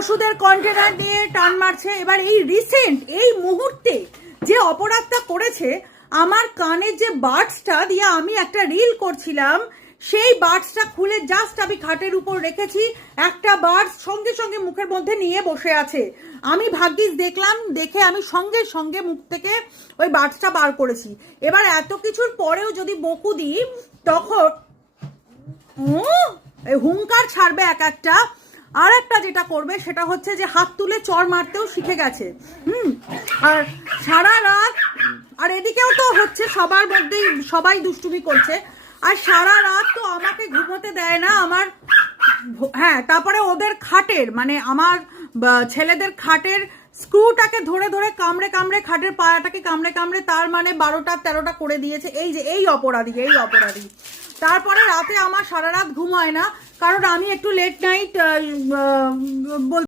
ওষুধের কন্টেনার নিয়ে টান মারছে। এবার এই রিসেন্ট এই মুহূর্তে যে অপরাধটা করেছে, আমার কানের যে বাডসটা দিয়ে আমি একটা রিল করছিলাম, সেই বাডসটা খুলে জাস্ট আমি খাটের উপর রেখেছি, একটা বাডস সঙ্গে সঙ্গে মুখের মধ্যে নিয়ে বসে আছে। আমি ভাগ্যিস দেখলাম, দেখে আমি সঙ্গে সঙ্গে মুখ থেকে ওই বাডসটা বার করেছি। এবার এত কিছুর পরেও যদি বকু দিই, তখন হুঙ্কার ছাড়বে এক একটা। আর একটা যেটা করবে সেটা হচ্ছে যে হাত তুলে চড় মারতেও শিখে গেছে। আর সারা রাত, আর এদিকেও তো হচ্ছে সবার মধ্যেই সবাই দুষ্টুমি করছে, আর সারা রাত তো আমাকে ঘুমোতে দেয় না আমার। হ্যাঁ, তারপরে ওদের খাটের মানে আমার ছেলেদের খাটের স্ক্রুটাকে ধরে ধরে কামড়ে কামড়ে, খাটের পায়াটাকে কামড়ে কামড়ে, তার মানে 12টা 13টা করে দিয়েছে। এই যে এই অপরাধী। তারপরে রাতে আমার সারা রাত ঘুম হয় না, কারণ আমি একটু লেট নাইট